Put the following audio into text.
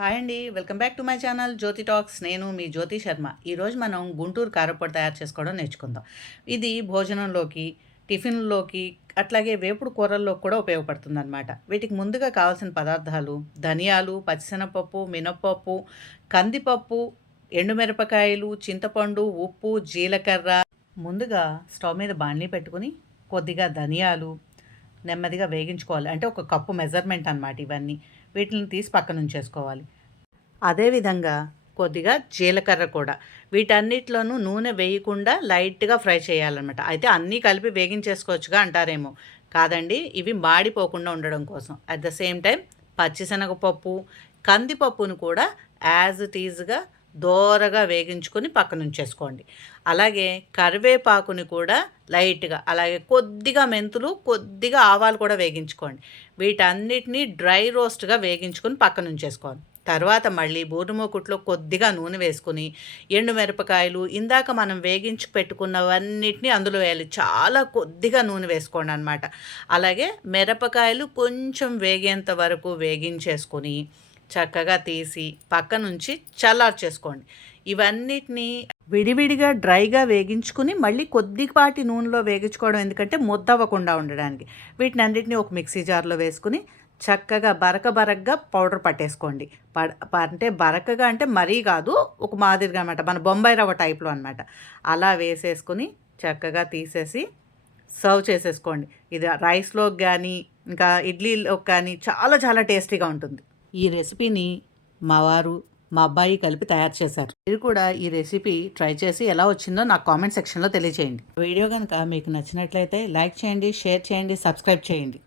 Hi అండి welcome back to my channel Jyothi talks నేను మీ జ్యోతి శర్మ. ఈరోజు మనం గుంటూరు కారపొడి తయారు చేసుకోవడం నేర్చుకుందాం. ఇది భోజనంలోకి టిఫిన్లోకి అట్లాగే వేపుడు కూరల్లో కూడా ఉపయోగపడుతుంది అనమాట వీటికి ముందుగా కావాల్సిన పదార్థాలు ధనియాలు పచ్చిశనగపప్పు మినప్పప్పు కందిపప్పు ఎండుమిరపకాయలు చింతపండు ఉప్పు జీలకర్ర. ముందుగా స్టవ్ మీద బాణలి పెట్టుకుని కొద్దిగా ధనియాలు నెమ్మదిగా వేగించుకోవాలి. అంటే ఒక కప్పు మెజర్మెంట్ అన్నమాట ఇవన్నీ. వీటిని తీసి పక్కన ఉంచేసుకోవాలి. అదేవిధంగా కొద్దిగా జీలకర్ర కూడా. వీటన్నిటిలోనూ నూనె వేయకుండా లైట్గా ఫ్రై చేయాలన్నమాట. అయితే అన్నీ కలిపి వేగించేసుకోవచ్చుగా అంటారేమో. కాదండి ఇవి మాడిపోకుండా ఉండడం కోసం. అట్ ద సేమ్ టైం పచ్చిశనగపప్పు కందిపప్పును కూడా యాజ్ ఇట్ ఈజ్గా దోరగా వేగించుకొని పక్కన ఉంచేసుకోండి అలాగే కరివేపాకుని కూడా లైట్గా అలాగే కొద్దిగా మెంతులు కొద్దిగా ఆవాలు కూడా వేగించుకోండి. వీటన్నిటిని డ్రై రోస్ట్గా వేగించుకొని పక్కన ఉంచేసుకోండి తర్వాత మళ్ళీ బూరుమూకుట్లో కొద్దిగా నూనె వేసుకుని ఎండు మిరపకాయలు ఇందాక మనం వేగించి పెట్టుకున్నవన్నిటిని అందులో వేయాలి. చాలా కొద్దిగా నూనె వేసుకోండి అనమాట అలాగే మిరపకాయలు కొంచెం వేగేంత వరకు వేగించేసుకొని చక్కగా తీసి పక్క నుంచి చల్లార్చేసుకోండి ఇవన్నిటిని విడివిడిగా డ్రైగా వేగించుకుని మళ్ళీ కొద్దిపాటి నూనెలో వేగించుకోవడం ఎందుకంటే ముద్దవ్వకుండా ఉండడానికి. వీటిని అన్నిటిని ఒక మిక్సీ జార్లో వేసుకుని చక్కగా బరక బరకగా పౌడర్ పట్టేసుకోండి. ప- అంటే బరకగా అంటే మరీ కాదు ఒక మాదిరిగా అనమాట మన బొంబాయి రవ్వ టైప్లో అనమాట అలా వేసేసుకుని చక్కగా తీసేసి సర్వ్ చేసేసుకోండి. ఇది రైస్లోకి కానీ ఇంకా ఇడ్లీలోకి కానీ చాలా చాలా టేస్టీగా ఉంటుంది. ఈ రెసిపీని మా వారు మా అబ్బాయి కలిపి తయారు చేశారు. మీరు కూడా ఈ రెసిపీ ట్రై చేసి ఎలా వచ్చిందో నాకు కామెంట్ సెక్షన్లో తెలియజేయండి వీడియో కనుక మీకు నచ్చినట్లయితే లైక్ చేయండి షేర్ చేయండి సబ్స్క్రైబ్ చేయండి.